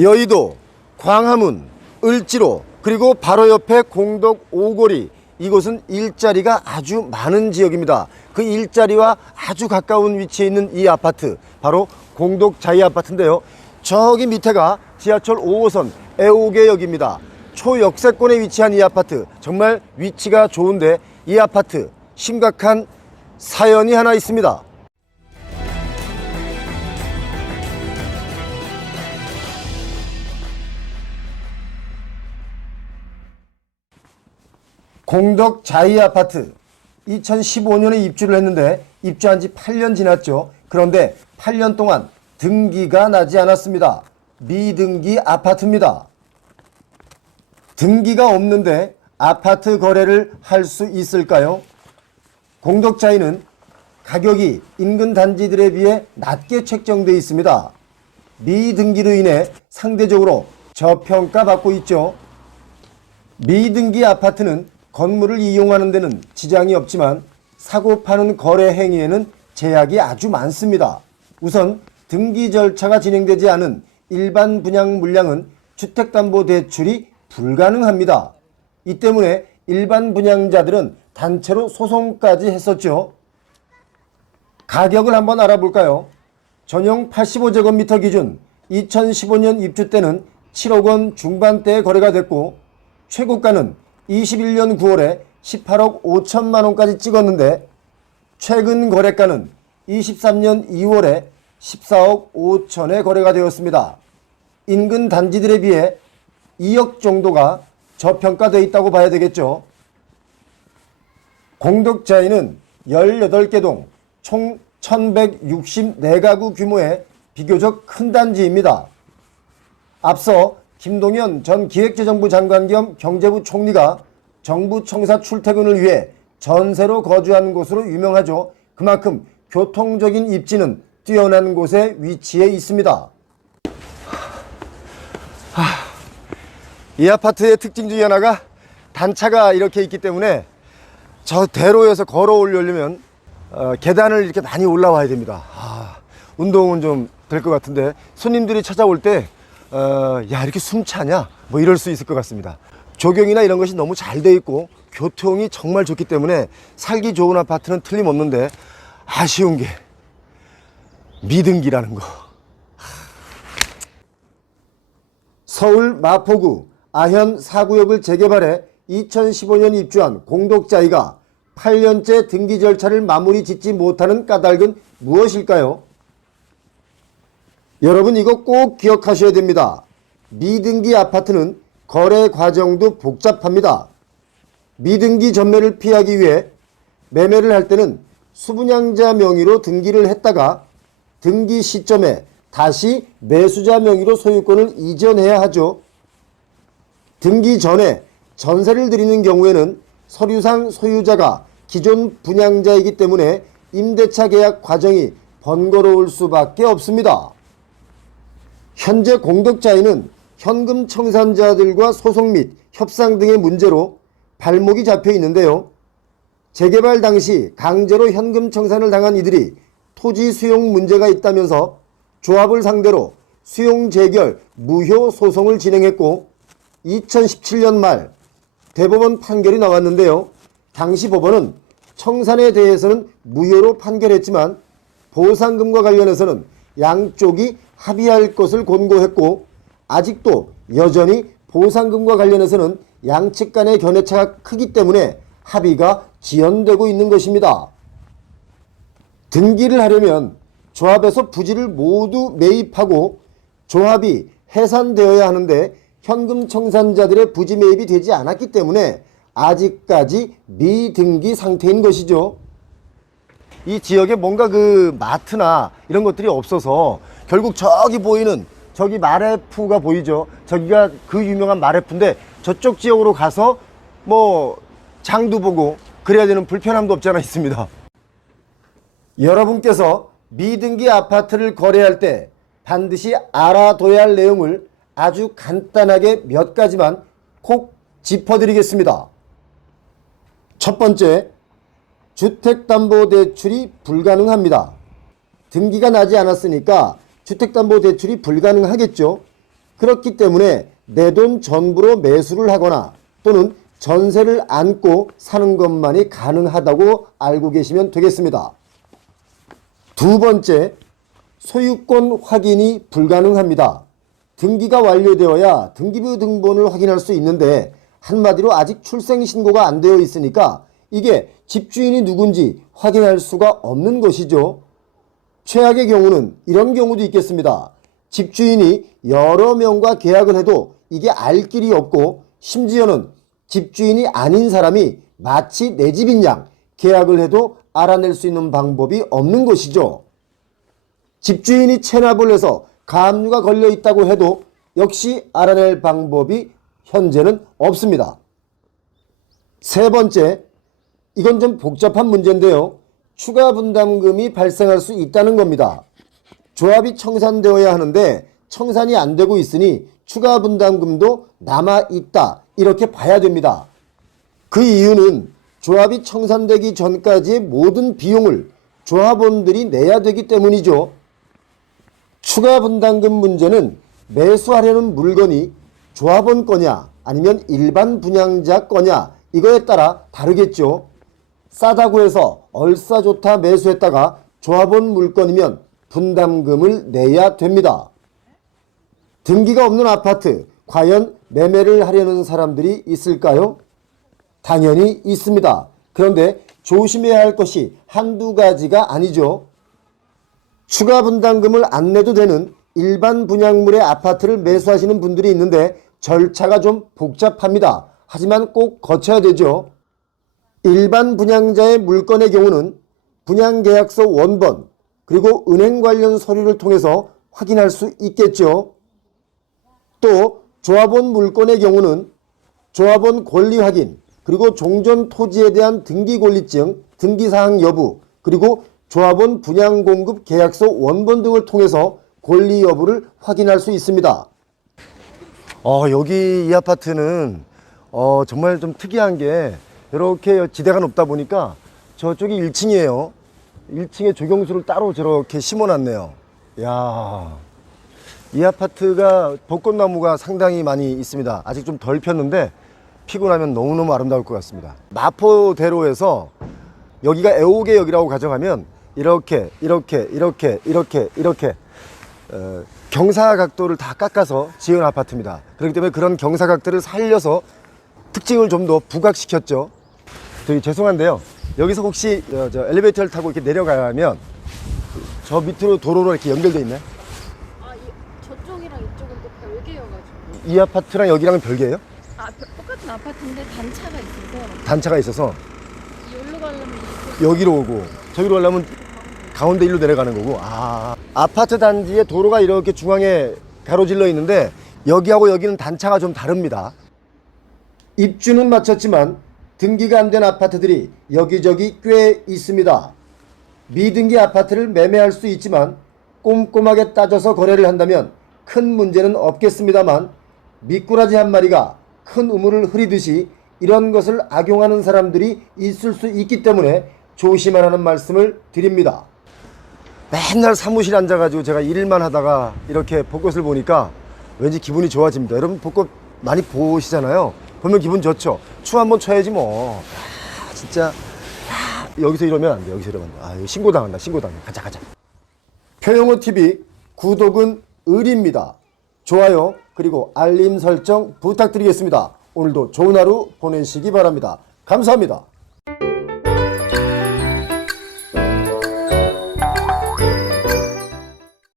여의도, 광화문, 을지로, 그리고 바로 옆에 공덕 오거리, 이곳은 일자리가 아주 많은 지역입니다. 그 일자리와 아주 가까운 위치에 있는 이 아파트, 바로 공덕 자이 아파트인데요. 저기 밑에가 지하철 5호선 애오개역입니다. 초역세권에 위치한 이 아파트, 정말 위치가 좋은데 이 아파트 심각한 사연이 하나 있습니다. 공덕 자이 아파트, 2015년에 입주를 했는데 입주한 지 8년 지났죠. 그런데 8년 동안 등기가 나지 않았습니다. 미등기 아파트입니다. 등기가 없는데 아파트 거래를 할 수 있을까요? 공덕 자이는 가격이 인근 단지들에 비해 낮게 책정되어 있습니다. 미등기로 인해 상대적으로 저평가받고 있죠. 미등기 아파트는 건물을 이용하는 데는 지장이 없지만 사고 파는 거래 행위에는 제약이 아주 많습니다. 우선 등기 절차가 진행되지 않은 일반 분양 물량은 주택담보대출이 불가능합니다. 이 때문에 일반 분양자들은 단체로 소송까지 했었죠. 가격을 한번 알아볼까요? 전용 85제곱미터 기준 2015년 입주 때는 7억 원 중반대에 거래가 됐고 최고가는 21년 9월에 18억 5천만 원까지 찍었는데 최근 거래가는 23년 2월에 14억 5천에 거래가 되었습니다. 인근 단지들에 비해 2억 정도가 저평가되어 있다고 봐야 되겠죠. 공덕 자이는 18개 동 총 1164가구 규모의 비교적 큰 단지입니다. 앞서 김동연 전 기획재정부 장관 겸 경제부 총리가 정부 청사 출퇴근을 위해 전세로 거주하는 곳으로 유명하죠. 그만큼 교통적인 입지는 뛰어난 곳에 위치해 있습니다. 이 아파트의 특징 중에 하나가 단차가 이렇게 있기 때문에 저 대로에서 걸어 오려면 계단을 이렇게 많이 올라와야 됩니다. 운동은 좀 될 것 같은데 손님들이 찾아올 때 야, 이렇게 숨차냐? 뭐 이럴 수 있을 것 같습니다. 조경이나 이런 것이 너무 잘 돼 있고 교통이 정말 좋기 때문에 살기 좋은 아파트는 틀림없는데 아쉬운 게 미등기라는 거. 서울 마포구 아현 4구역을 재개발해 2015년 입주한 공덕 자이가 8년째 등기 절차를 마무리 짓지 못하는 까닭은 무엇일까요? 여러분 이거 꼭 기억하셔야 됩니다. 미등기 아파트는 거래 과정도 복잡합니다. 미등기 전매를 피하기 위해 매매를 할 때는 수분양자 명의로 등기를 했다가 등기 시점에 다시 매수자 명의로 소유권을 이전해야 하죠. 등기 전에 전세를 드리는 경우에는 서류상 소유자가 기존 분양자이기 때문에 임대차 계약 과정이 번거로울 수밖에 없습니다. 현재 공덕 자이는 현금 청산자들과 소송 및 협상 등의 문제로 발목이 잡혀 있는데요. 재개발 당시 강제로 현금 청산을 당한 이들이 토지 수용 문제가 있다면서 조합을 상대로 수용 재결 무효 소송을 진행했고 2017년 말 대법원 판결이 나왔는데요. 당시 법원은 청산에 대해서는 무효로 판결했지만 보상금과 관련해서는 양쪽이 합의할 것을 권고했고 아직도 여전히 보상금과 관련해서는 양측 간의 견해차가 크기 때문에 합의가 지연되고 있는 것입니다. 등기를 하려면 조합에서 부지를 모두 매입하고 조합이 해산되어야 하는데 현금 청산자들의 부지 매입이 되지 않았기 때문에 아직까지 미등기 상태인 것이죠. 이 지역에 뭔가 그 마트나 이런 것들이 없어서 결국 저기 보이는 저기 마레프가 보이죠. 저기가 그 유명한 마레프인데 저쪽 지역으로 가서 뭐 장도 보고 그래야 되는 불편함도 없지 않아 있습니다. 여러분께서 미등기 아파트를 거래할 때 반드시 알아둬야 할 내용을 아주 간단하게 몇 가지만 콕 짚어드리겠습니다. 첫 번째, 주택담보대출이 불가능합니다. 등기가 나지 않았으니까 주택담보대출이 불가능하겠죠. 그렇기 때문에 내 돈 전부로 매수를 하거나 또는 전세를 안고 사는 것만이 가능하다고 알고 계시면 되겠습니다. 두 번째, 소유권 확인이 불가능합니다. 등기가 완료되어야 등기부 등본을 확인할 수 있는데 한마디로 아직 출생신고가 안 되어 있으니까 이게 집주인이 누군지 확인할 수가 없는 것이죠. 최악의 경우는 이런 경우도 있겠습니다. 집주인이 여러 명과 계약을 해도 이게 알 길이 없고 심지어는 집주인이 아닌 사람이 마치 내 집인 양 계약을 해도 알아낼 수 있는 방법이 없는 것이죠. 집주인이 체납을 해서 가압류가 걸려 있다고 해도 역시 알아낼 방법이 현재는 없습니다. 세 번째, 이건 좀 복잡한 문제인데요. 추가 분담금이 발생할 수 있다는 겁니다. 조합이 청산되어야 하는데 청산이 안 되고 있으니 추가 분담금도 남아 있다, 이렇게 봐야 됩니다. 그 이유는 조합이 청산되기 전까지의 모든 비용을 조합원들이 내야 되기 때문이죠. 추가 분담금 문제는 매수하려는 물건이 조합원 거냐 아니면 일반 분양자 거냐 이거에 따라 다르겠죠. 싸다고 해서 얼싸좋다 매수했다가 조합원 물건이면 분담금을 내야 됩니다. 등기가 없는 아파트, 과연 매매를 하려는 사람들이 있을까요? 당연히 있습니다. 그런데 조심해야 할 것이 한두 가지가 아니죠. 추가 분담금을 안 내도 되는 일반 분양물의 아파트를 매수하시는 분들이 있는데 절차가 좀 복잡합니다. 하지만 꼭 거쳐야 되죠. 일반 분양자의 물건의 경우는 분양계약서 원본 그리고 은행 관련 서류를 통해서 확인할 수 있겠죠. 또 조합원 물건의 경우는 조합원 권리 확인 그리고 종전 토지에 대한 등기권리증, 등기사항 여부 그리고 조합원 분양공급 계약서 원본 등을 통해서 권리 여부를 확인할 수 있습니다. 여기 이 아파트는 정말 좀 특이한 게 이렇게 지대가 높다 보니까 저쪽이 1층이에요. 1층에 조경수를 따로 저렇게 심어놨네요. 이야, 이 아파트가 벚꽃나무가 상당히 많이 있습니다. 아직 좀 덜 폈는데 피고 나면 너무너무 아름다울 것 같습니다. 마포대로에서 여기가 애호개역이라고 가정하면 이렇게 경사각도를 다 깎아서 지은 아파트입니다. 그렇기 때문에 그런 경사각도를 살려서 특징을 좀 더 부각시켰죠. 저기 죄송한데요, 여기서 혹시 저 엘리베이터를 타고 이렇게 내려가면 저 밑으로 도로로 이렇게 연결돼 있나요? 저쪽이랑 이쪽은 또 별개여가지고. 이 아파트랑 여기랑은 별개예요? 똑같은 아파트인데 단차가 있어서 여기로 가려면 여기로 오고 저기로 가려면 가운데 일로 내려가는 거고. 아파트 단지에 도로가 이렇게 중앙에 가로질러 있는데 여기하고 여기는 단차가 좀 다릅니다. 입주는 마쳤지만 등기가 안 된 아파트들이 여기저기 꽤 있습니다. 미등기 아파트를 매매할 수 있지만 꼼꼼하게 따져서 거래를 한다면 큰 문제는 없겠습니다만 미꾸라지 한 마리가 큰 우물을 흐리듯이 이런 것을 악용하는 사람들이 있을 수 있기 때문에 조심하라는 말씀을 드립니다. 맨날 사무실에 앉아가지고 제가 일만 하다가 이렇게 벚꽃을 보니까 왠지 기분이 좋아집니다. 여러분 벚꽃 많이 보시잖아요. 보면 기분 좋죠. 춤 한번 춰야지 뭐. 진짜 여기서 이러면 안 돼. 여기서 이러면 안 돼. 이거 신고당한다. 가자. 표영호TV 구독은 의리입니다. 좋아요 그리고 알림 설정 부탁드리겠습니다. 오늘도 좋은 하루 보내시기 바랍니다. 감사합니다.